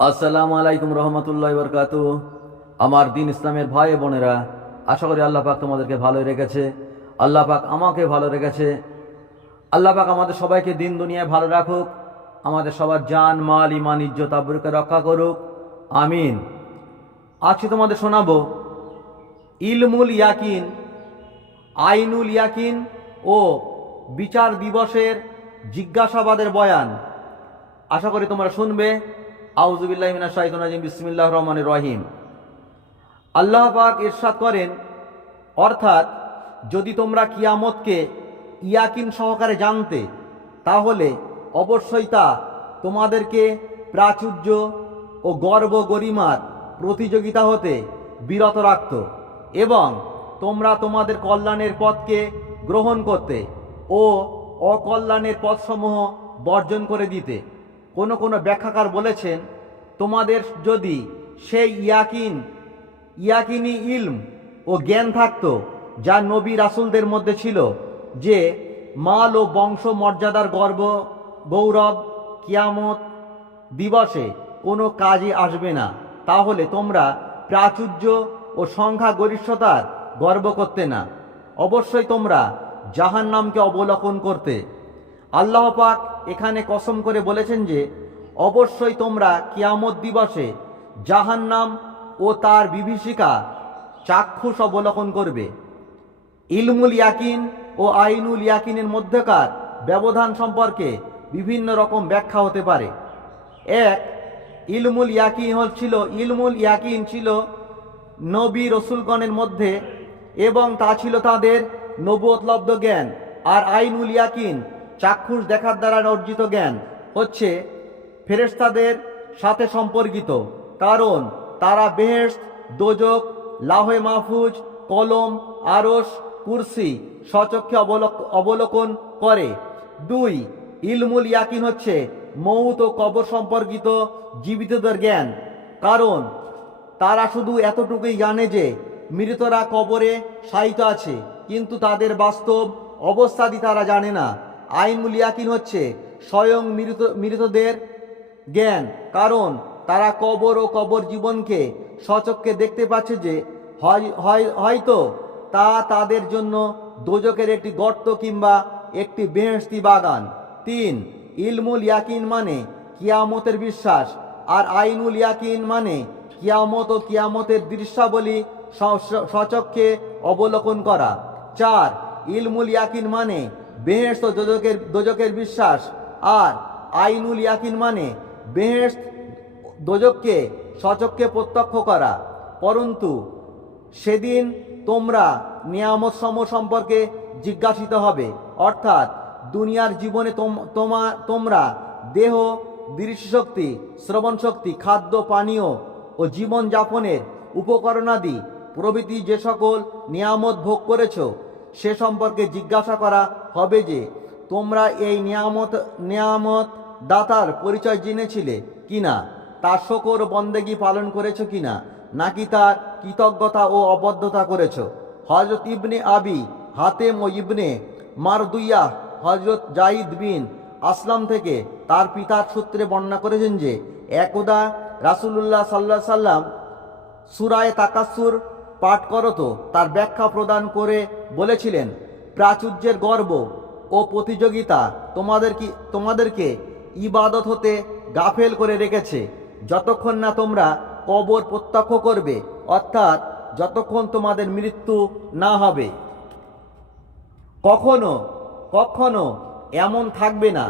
আসসালামু আলাইকুম রহমতুল্লাহ বরকাত। আমার দিন ইসলামের ভাই বোনেরা, আশা করি আল্লাহ পাক তোমাদেরকে ভালো রেখেছে। আল্লাহ পাক আমাকে ভালো রেখেছে। আল্লাহ পাক আমাদের সবাইকে দিন দুনিয়ায় ভালো রাখুক। আমাদের সবার জান, মাল, ইমান, ইজ্জত, আব্রুকে রক্ষা করুক। আমিন। আজকে তোমাদের শোনাবো, ইলমুল ইয়াকিন, আইনুল ইয়াকিন ও বিচার দিবসের জিজ্ঞাসাবাদের বয়ান। আশা করি তোমরা শুনবে। আউজুবিল্লাহ মিনাশ শাইতানির রাজিম, বিসমিল্লাহির রহমানির রহিম। আল্লাহ পাক ইরশাদ করেন, অর্থাৎ যদি তোমরা কিয়ামতকে ইয়াকিন সহকারে জানতে, তাহলে অবশ্যই তা তোমাদেরকে প্রাচুর্য ও গর্ব গরিমার প্রতিযোগিতা হতে বিরত রাখত এবং তোমরা তোমাদের কল্যাণের পথকে গ্রহণ করতে ও অকল্যাণের পথসমূহ বর্জন করে দিতে। কোনো কোনো ব্যাখ্যাকার বলেছেন, তোমাদের যদি সেই ইয়াকিন, ইয়াকিনি ইলম ও জ্ঞান থাকতো, যা নবী রাসুলদের মধ্যে ছিল, যে মাল ও বংশ মর্যাদার গর্ব, গৌরব, কিয়ামত দিবসে কোনো কাজে আসবে না, তাহলে তোমরা প্রাচুর্য ও সংখ্যা গরিষ্ঠতার গর্ব করতে না। অবশ্যই তোমরা জাহান নামকে অবলোকন করতে। আল্লাহ পাক এখানে কসম করে বলেছেন যে, অবশ্যই তোমরা কিয়ামত দিবসে জাহান্নাম ও তার বিভীষিকা চাক্ষুষ অবলোকন করবে। ইলমুল ইয়াকিন ও আইনুল ইয়াকিনের মধ্যকার ব্যবধান সম্পর্কে বিভিন্ন রকম ব্যাখ্যা হতে পারে। এক, ইলমুল ইয়াকিন ছিল, ইলমুল ইয়াকিন ছিল নবী রসুলগণের মধ্যে এবং তা ছিল তাদের নবুয়তলব্ধ জ্ঞান, আর আইনুল ইয়াকিন চাক্ষুষ দেখার দ্বারা অর্জিত জ্ঞান হচ্ছে ফেরেশতাদের সাথে সম্পর্কিত, কারণ তারা বেহেশত, দোজক, লাহে মাহফুজ, কলম আরস কুরসি সচক্ষে অবলোক, অবলোকন করে। দুই, ইলমুল ইয়াকিন হচ্ছে মৌত ও কবর সম্পর্কিত জীবিতদের জ্ঞান, কারণ তারা শুধু এতটুকুই জানে যে মৃতরা কবরে শায়িত আছে, কিন্তু তাদের বাস্তব অবস্থাদি তারা জানে না। আইনুল ইয়াকিন হচ্ছে স্বয়ং মৃত, মৃতদের জ্ঞান, কারণ তারা কবর ও কবর জীবনকে সচক্ষে দেখতে পাচ্ছে যে হয়- হয়- হয়তো তা তাদের জন্য দোজকের একটি গর্ত কিংবা একটি বেহেশতি বাগান। তিন, ইলমুল ইয়াকিন মানে কিয়ামতের বিশ্বাস, আর আইনুল ইয়াকিন মানে কিয়ামত ও কিয়ামতের দৃশ্যাবলী সচক্ষে অবলোকন করা। চার, ইলমুল ইয়াকিন মানে বেহেশত ও দোজকের দোজকের বিশ্বাস। আর আইনুল ইয়াকিন মানে বেহেশত দোজককে সচক্ষে প্রত্যক্ষ করা। পরন্তু, সেদিন তোমরা নিয়ামত সম সম্পর্কে জিজ্ঞাসিত হবে। অর্থাৎ, দুনিয়ার জীবনে তোম- তোমা, তোমরা দেহ দৃশ্যশক্তি শ্রবণ শক্তি খাদ্য, পানীয় ও জীবন যাপনের উপকরণাদি প্রভৃতি যে সকল নিয়ামত ভোগ করেছ সে সম্পর্কে জিজ্ঞাসা করা হবে যে, তোমরা এই নিয়ামত নিয়ামত দাতার পরিচয় জেনেছিলে কিনা? তার শকর বন্দেগি পালন করেছ কিনা? নাকি তার কৃতজ্ঞতা ও অবদ্ধতা করেছ? হজরত ইবনে আবি, হাতেম ও ইবনে মারদুইয়া হজরত জাইদ বিন আসলাম থেকে তার পিতার সূত্রে বর্ণনা করেছেন যে, একদা রাসূলুল্লাহ সাল্লাহ সাল্লাম সুরায় তাকাসুর পাঠ করত তার ব্যাখ্যা প্রদান করে বলেছিলেন, প্রাচুর্যের গর্ব ও প্রতিযোগিতা তোমাদের কি, তোমাদেরকে ইবাদত হতে গাফেল করে রেখেছে, যতক্ষণ না তোমরা কবর প্রত্যক্ষ করবে, অর্থাৎ যতক্ষণ তোমাদের মৃত্যু না হবে। কখনো কখনো এমন থাকবে না,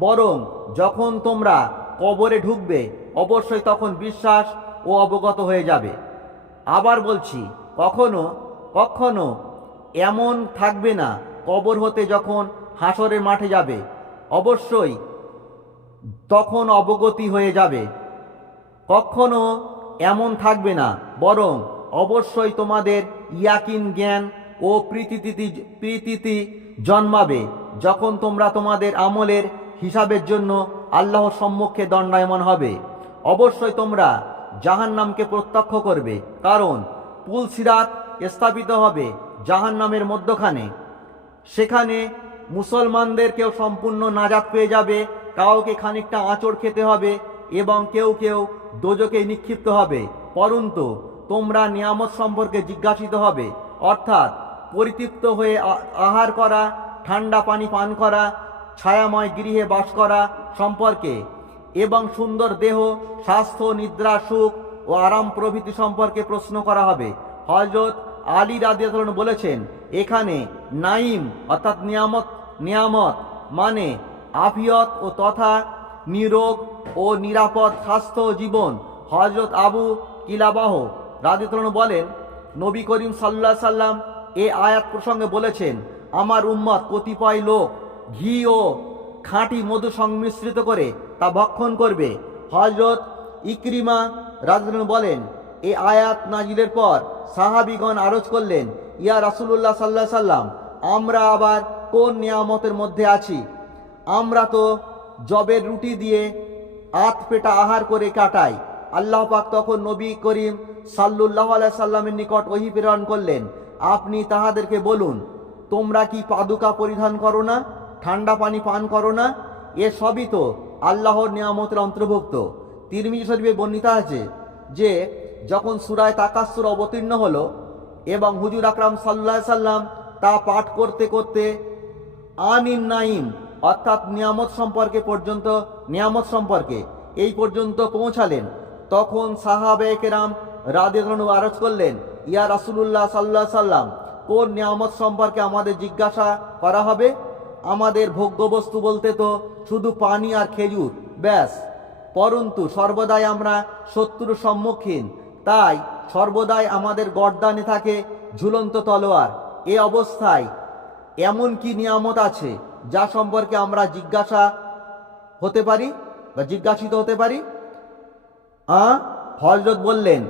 বরং যখন তোমরা কবরে ঢুকবে, অবশ্যই তখন বিশ্বাস ও অবগত হয়ে যাবে। আবার বলছি, কখনো কখনো এমন থাকবে না কবর হতে যখন হাসরের মাঠে যাবে। অবশ্যই তখন অবগতি হয়ে যাবে। কখনো এমন থাকবে না, বরং অবশ্যই তোমাদের ইয়াকিন জ্ঞান ও প্রীতিতি প্রীতিতি জন্মাবে যখন তোমরা তোমাদের আমলের হিসাবের জন্য আল্লাহর সম্মুখে দণ্ডায়মন হবে। অবশ্যই তোমরা জাহান্নামকে প্রত্যক্ষ করবে, কারণ পুলসিরাত স্থাপিত হবে জাহান্নামের মধ্যখানে। সেখানে মুসলমানদের কেউ সম্পূর্ণ নাজাত পেয়ে যাবে, কাউকে খানিকটা আঁচড় খেতে হবে এবং কেউ কেউ দোজকে নিক্ষিপ্ত হবে। পরন্তু, তোমরা নিয়ামত সম্পর্কে জিজ্ঞাসিত হবে, অর্থাৎ পরিতৃপ্ত হয়ে আহার করা, ঠান্ডা পানি পান করা, ছায়াময় গৃহে বাস করা সম্পর্কে। এবং সুন্দর দেহ, স্বাস্থ্য, নিদ্রা, সুখ ও আরাম প্রভৃতি সম্পর্কে প্রশ্ন করা হবে। হজরত আলী রাদিয়াতুল্লাহ আনহু বলেছেন, এখানে নাইম অর্থাৎ নিয়ামত নিয়ামত মানে আফিয়ত ও তথা নিরোগ ও নিরাপদ স্বাস্থ্য জীবন। হজরত আবু কিলাবাহ রাদিতুল্লাহ বলেন, নবী করিম সাল্লাহ সাল্লাম এ আয়াত প্রসঙ্গে বলেছেন, আমার উম্মত কতিপয় লোক ঘি ও খাঁটি মধু সংমিশ্রিত করে তা ভক্ষণ করবে। হজরত ইকরিমা রাজুল বলেন এই আয়াত নাজিলের পর সাহাবিগণ আরজ করলেন, ইয়া রাসুলুল্লাহ সাল্লাহ সাল্লাম আমরা আবার কোন নিয়ামতের মধ্যে আছি? আমরা তো জবের রুটি দিয়ে আত পেটা আহার করে কাটাই। আল্লাহ পাক তখন নবী করিম সাল্লুল্লাহ সাল্লামের নিকট ওহি প্রেরণ করলেন, আপনি তাহাদেরকে বলুন, তোমরা কি পাদুকা পরিধান করো না? ঠান্ডা পানি পান করো না? এ সবই তো আল্লাহর নিয়ামতের অন্তর্ভুক্ত। তিরমিজি শরীফে বর্ণিত আছে যে, যখন সুরায় তাকাসুর অবতীর্ণ হলো এবং হুজুর আকরাম সাল্লাহ সাল্লাম তা পাঠ করতে করতে আনিন নাইম অর্থাৎ নিয়ামত সম্পর্কে পর্যন্ত, নিয়ামত সম্পর্কে এই পর্যন্ত পৌঁছালেন, তখন সাহাবে কেরাম রাদেধনু আরজ করলেন, ইয়া রাসুলুল্লাহ সাল্লাহ সাল্লাম, কোন নিয়ামত সম্পর্কে আমাদের জিজ্ঞাসা করা হবে? আমাদের ভোগ্যবস্তু বলতে তো শুধু পানি আর খেজুর, ব্যাস। পরন্তু সর্বদাই আমরা শত্রুর সম্মুখীন, তাই সর্বদাই আমাদের গর্দানে থাকে ঝুলন্ত তলোয়ার। এ অবস্থায় এমন কি নিয়ামত আছে যা সম্পর্কে আমরা জিজ্ঞাসা হতে পারি বা জিজ্ঞাসিত হতে পারি? আ? হজরত বললেন,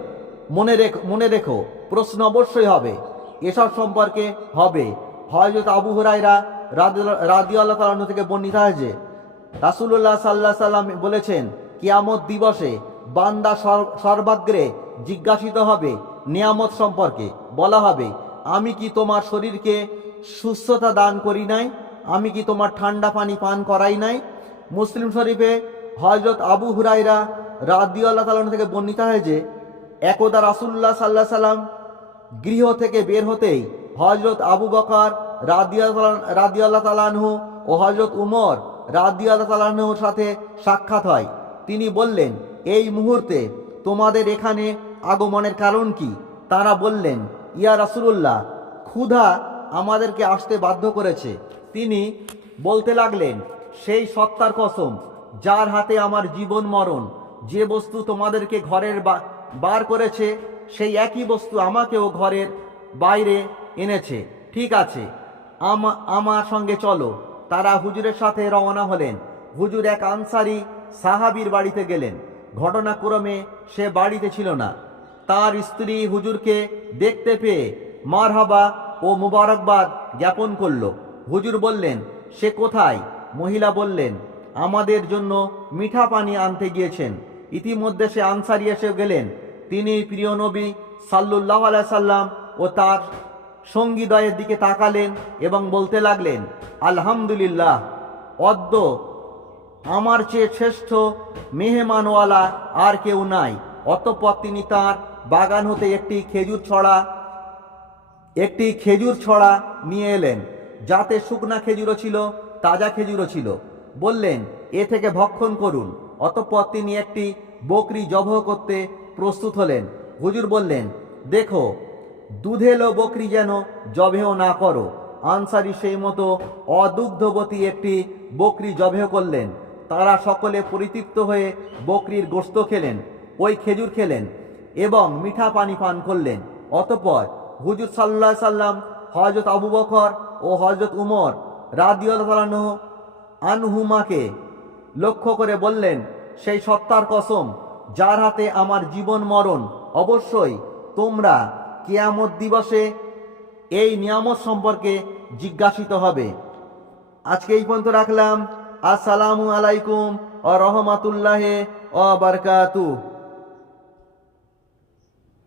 মনে রেখো মনে রেখো, প্রশ্ন অবশ্যই হবে। এসব সম্পর্কে হবে। হজরত আবু হুরাইরা রাদি আল্লাহ তালন থেকে বর্ণিত হয়েছে রাসুল্লাহ সাল্লাহ সাল্লাম বলেছেন, কিয়ামত দিবসে বান্দা সর- সর্বাগ্রে জিজ্ঞাসিত হবে নিয়ামত সম্পর্কে। বলা হবে, আমি কি তোমার শরীরকে সুস্থতা দান করি নাই? আমি কি তোমার ঠান্ডা পানি পান করাই নাই? মুসলিম শরীফে হজরত আবু হুরাইরা রাদিউল্লাহ তালন থেকে বর্ণিত হয়েছে একদা রাসুল্লাহ সাল্লাহ সাল্লাম গৃহ থেকে বের হতেই হজরত আবু বকর রাদিয়াল্লাহ তালানহু ও হজরত উমর রাদিয়াল্লাহ তালানহুর সাথে সাক্ষাৎ হয়। তিনি বললেন, এই মুহূর্তে তোমাদের এখানে আগমনের কারণ কি? তারা বললেন, ইয়া রাসুলুল্লাহ, ক্ষুধা আমাদেরকে আসতে বাধ্য করেছে। তিনি বলতে লাগলেন, সেই সত্তার কসম, যার হাতে আমার জীবন মরণ, যে বস্তু তোমাদেরকে ঘরের বার করেছে, সেই একই বস্তু আমাকেও ঘরের বাইরে এনেছে। ঠিক আছে আমার সঙ্গে চলো। তারা হুজুরের সাথে রওনা হলেন। হুজুর এক আনসারি সাহাবির বাড়িতে গেলেন। ঘটনাক্রমে সে বাড়িতে ছিল না। তার স্ত্রী হুজুরকে দেখতে পেয়ে মারহাবা ও মুবারকবাদ জ্ঞাপন করল। হুজুর বললেন, সে কোথায়? মহিলা বললেন, আমাদের জন্য মিঠা পানি আনতে গিয়েছেন। ইতিমধ্যে সে আনসারি এসে গেলেন। তিনি প্রিয় নবী সাল্লুল্লাহ সাল্লাম ও তার সঙ্গীদয়ের দিকে তাকালেন এবং বলতে লাগলেন, আলহামদুলিল্লাহ, অদ্য আমার চেয়ে শ্রেষ্ঠ মেহমানওয়ালা আর কেউ নাই। অতঃপর তিনি তাঁর বাগান হতে একটি খেজুর ছড়া, একটি খেজুর ছড়া নিয়ে এলেন, যাতে শুকনা খেজুরও ছিল, তাজা খেজুরও ছিল। বললেন, এ থেকে ভক্ষণ করুন। অতঃপর তিনি একটি বকরি জবহ করতে প্রস্তুত হলেন। হুজুর বললেন, দেখো দুধেলো বকরি যেন জবেহ না করো। আনসারি সেই মতো অদুগ্ধবতী একটি বকরি জবেহ করলেন। তারা সকলে পরিতৃপ্ত হয়ে বকরির গোস্ত খেলেন, ওই খেজুর খেলেন এবং মিঠা পানি পান করলেন। অতপর হুজুর সাল্লাহ সাল্লাম হজরত আবু বকর ও হজরত উমর রাদিউল্লাহ আনহুমাকে লক্ষ্য করে বললেন, সেই সত্তার কসম, যার হাতে আমার জীবন মরণ, অবশ্যই তোমরা কেয়ামত দিবসে এই নিয়ামত সম্পর্কে জিজ্ঞাসিত হবে। আজকে এই পর্যন্ত রাখলাম। আসসালামু আলাইকুম ও রহমাতুল্লাহে ও বারকাতু